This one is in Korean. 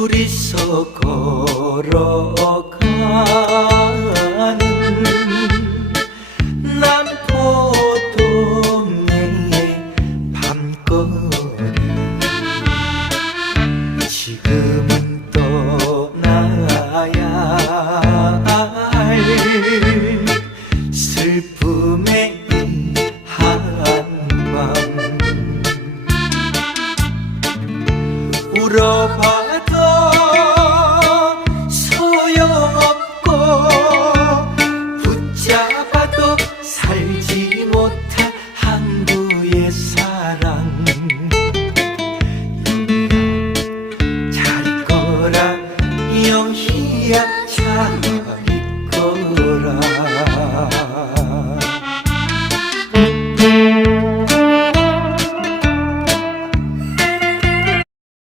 둘이서 걸어가는 남포동의 밤거리. 지금은 떠나야 할 슬픔의 한밤 울어봐 없고 붙잡아도 살지 못할 항구의 사랑. 잘 거라 영희야 잘 있거라.